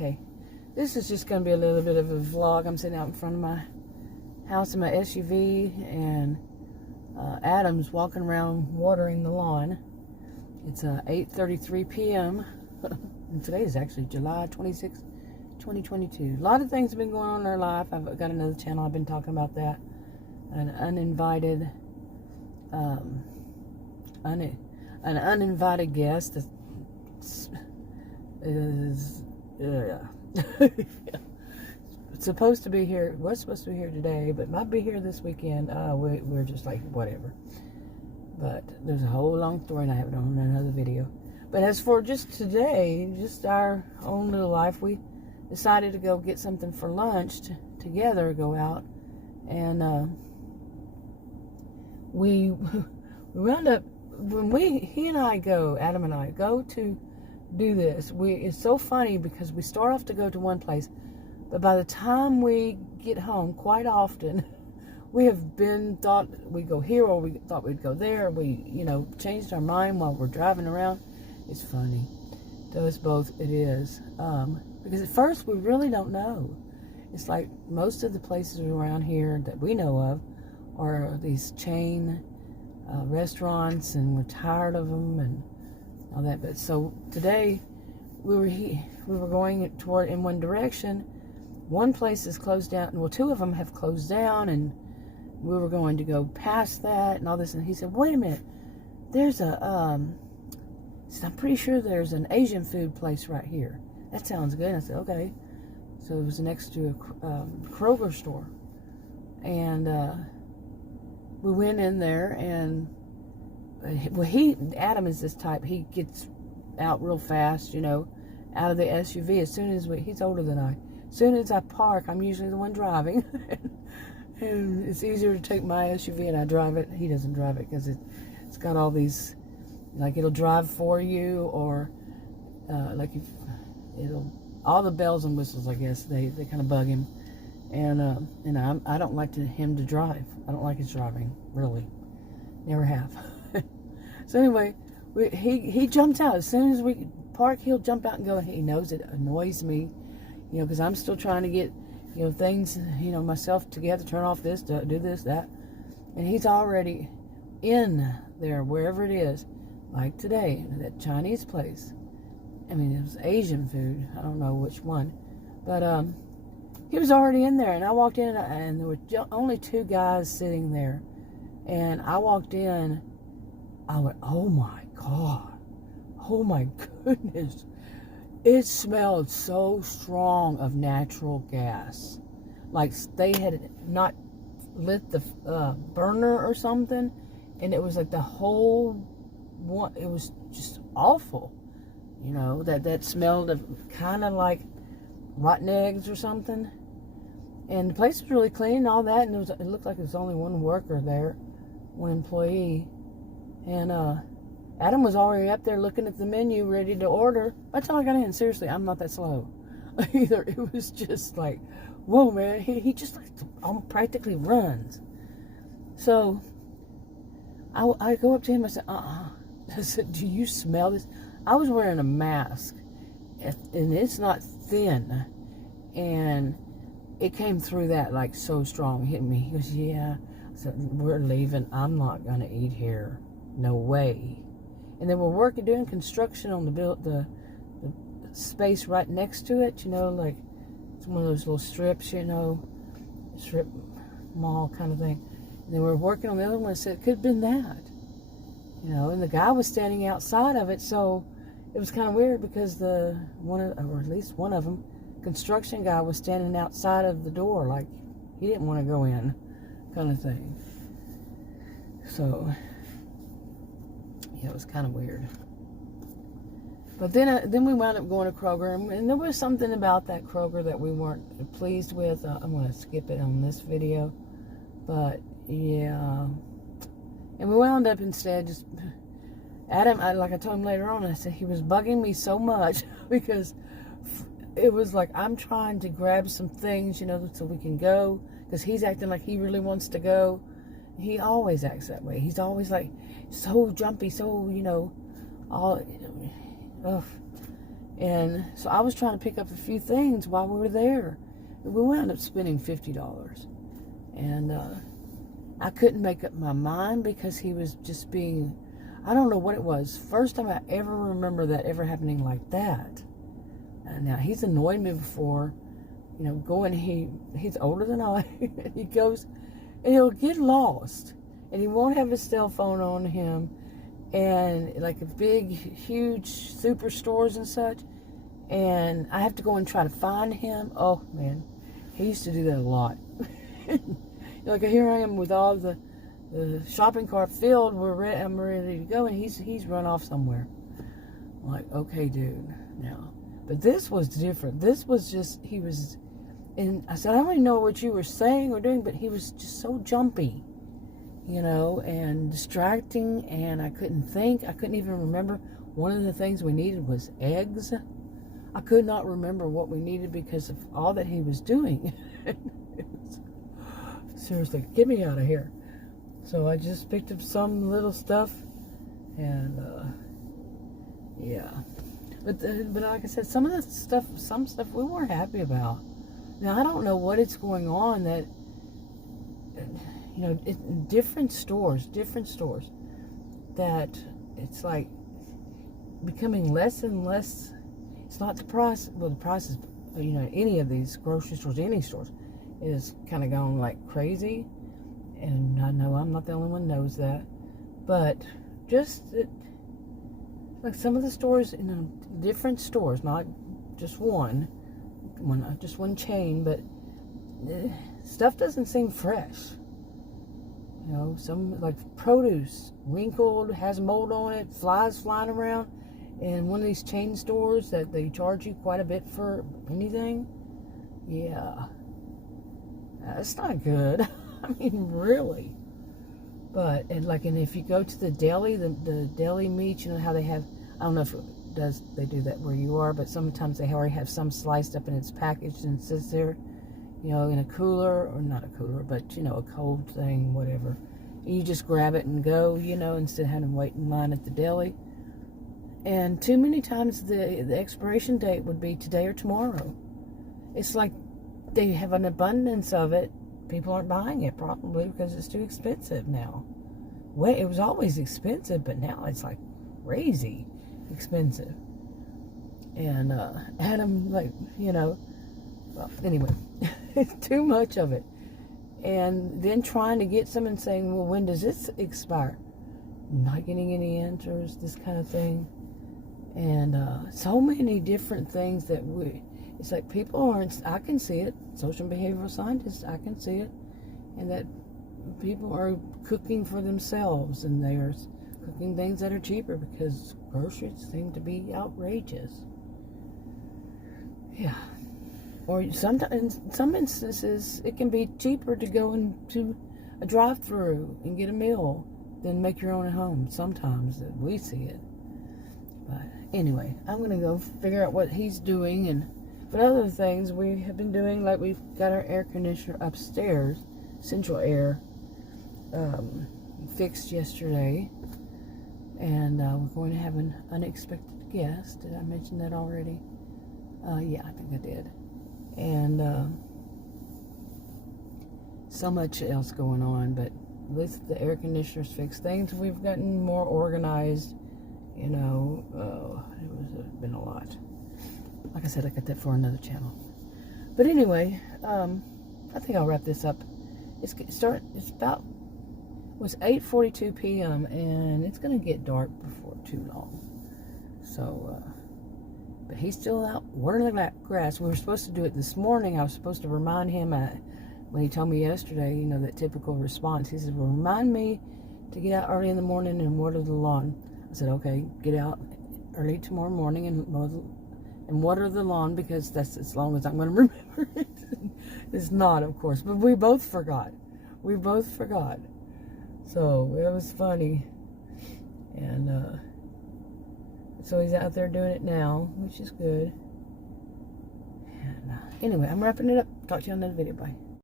Okay, this is just going to be a little bit of a vlog. I'm sitting out in front of my house in my SUV, and Adam's walking around watering the lawn. It's 8:33 p.m. and today is actually July 26, 2022. A lot of things have been going on in our life. I've got another channel. I've been talking about that. An uninvited guest is supposed to be here. Was supposed to be here today, but might be here this weekend. We're just like whatever. But there's a whole long story, and I have it on another video. But as for just today, just our own little life, we decided to go get something for lunch together. Go out, and we wound up when he and I go, Adam and I go to do this. It's so funny because we start off to go to one place, but by the time we get home, quite often we have thought we'd go here, or we thought we'd go there. We changed our mind while we're driving around. It's funny to us both. It is because at first we really don't know. It's like most of the places around here that we know of are these chain restaurants, and we're tired of them and all that. But so today we were going toward in one direction. One place is closed down, well, two of them have closed down, and we were going to go past that and all this. And he said, "Wait a minute, there's I'm pretty sure there's an Asian food place right here. That sounds good." I said, "Okay." So it was next to a Kroger store, and we went in there, and Adam is this type. He gets out real fast, out of the SUV as soon as he's older than I. As soon as I park, I'm usually the one driving, and it's easier to take my SUV and I drive it. He doesn't drive it because it's got all these, like it'll drive for you, or all the bells and whistles. I guess they kind of bug him. And I don't like him to drive. I don't like his driving, really. Never have. So anyway, he jumps out. As soon as we park, he'll jump out and go. He knows it annoys me, because I'm still trying to get, things, myself together, turn off this, do this, that. And he's already in there, wherever it is. Like today, that Chinese place. I mean, it was Asian food. I don't know which one. But, he was already in there, and I walked in, and there were only two guys sitting there. And I walked in, I went, "Oh my God, oh my goodness." It smelled so strong of natural gas. Like they had not lit the burner or something, and it was like the whole one, it was just awful. That smelled of kind of like rotten eggs or something. And the place was really clean and all that, and it looked like there was only one worker there, one employee. And Adam was already up there looking at the menu, ready to order. By the time I got in, seriously, I'm not that slow either. It was just like, whoa, man, he just like practically runs. So I go up to him, I said, I said, "Do you smell this?" I was wearing a mask, and it's not thin, and it came through that like so strong, hit me. He goes, "Yeah." I said, "We're leaving. I'm not gonna eat here. No way." And they were doing construction on the space right next to it. Like it's one of those little strips, strip mall kind of thing. And they were working on the other one. And said it could have been that, And the guy was standing outside of it, so it was kind of weird because or at least one of them, construction guy, was standing outside of the door, like he didn't want to go in, kind of thing. So yeah, it was kind of weird. But then we wound up going to Kroger, and there was something about that Kroger that we weren't pleased with. I'm going to skip it on this video, but yeah. And we wound up instead just Adam. Like I told him later on, I said he was bugging me so much because it was like I'm trying to grab some things, so we can go, because he's acting like he really wants to go. He always acts that way. He's always like so jumpy, so all, ugh. And so I was trying to pick up a few things while we were there. We wound up spending $50. And I couldn't make up my mind because he was just being, I don't know what it was. First time I ever remember that ever happening like that. And now, he's annoyed me before, you know, he's older than I. He goes, and he'll get lost. And he won't have his cell phone on him. And like a big, huge superstores and such. And I have to go and try to find him. Oh, man. He used to do that a lot. Like, here I am with all the shopping cart filled. I'm ready to go. And he's run off somewhere. I'm like, okay, dude. Now. But this was different. This was just, he was... And I said, I don't really know what you were saying or doing, but he was just so jumpy, you know, and distracting, and I couldn't think. I couldn't even remember. One of the things we needed was eggs. I could not remember what we needed because of all that he was doing. Seriously, get me out of here. So I just picked up some little stuff, and yeah. But like I said, some stuff we weren't happy about. Now, I don't know what it's going on that, you know, different stores, that it's like becoming less and less. It's not the price, well, the prices, you know, any of these grocery stores, any stores, is kind of going like crazy. And I know I'm not the only one knows that. But just, like some of the stores, you know, different stores, not just one chain, but stuff doesn't seem fresh. You know, some like produce, wrinkled, has mold on it, flies flying around. And one of these chain stores that they charge you quite a bit for anything. Yeah. That's not good. I mean, really. But, and if you go to the deli, the deli meat, you know how they have, I don't know if they do that where you are, but sometimes they already have some sliced up and it's packaged and sits there, you know, in a cooler, or not a cooler, but, you know, a cold thing, whatever. You just grab it and go, you know, instead of having to wait in line at the deli. And too many times the expiration date would be today or tomorrow. It's like they have an abundance of it. People aren't buying it probably because it's too expensive now. Well, it was always expensive, but now it's like crazy expensive. And Adam, like, you know, well, anyway, too much of it. And then trying to get some and saying, well, when does this expire? Not getting any answers, this kind of thing. And so many different things that it's like people aren't, I can see it, social behavioral scientists, I can see it, and that people are cooking for themselves, and they are cooking things that are cheaper because groceries seem to be outrageous. Yeah. Or sometimes, in some instances, it can be cheaper to go into a drive-through and get a meal than make your own at home. Sometimes that we see it. But anyway, I'm going to go figure out what he's doing. But other things we have been doing, like we've got our air conditioner upstairs, central air, fixed yesterday. And we're going to have an unexpected guest. Did I mention that already? Yeah, I think I did. And so much else going on, but at least the air conditioner's fixed. Things we've gotten more organized, you know. It was been a lot. Like I said, I got that for another channel. But anyway, I think I'll wrap this up. It's 8:42 p.m. and it's gonna get dark before too long. So, but he's still out watering the grass. We were supposed to do it this morning. I was supposed to remind him when he told me yesterday, you know, that typical response. He said, well, remind me to get out early in the morning and water the lawn. I said, okay, get out early tomorrow morning and water the lawn, because that's as long as I'm going to remember it. It's not, of course, but we both forgot. So it was funny. And so he's out there doing it now, which is good. And anyway, I'm wrapping it up. Talk to you on another video. Bye.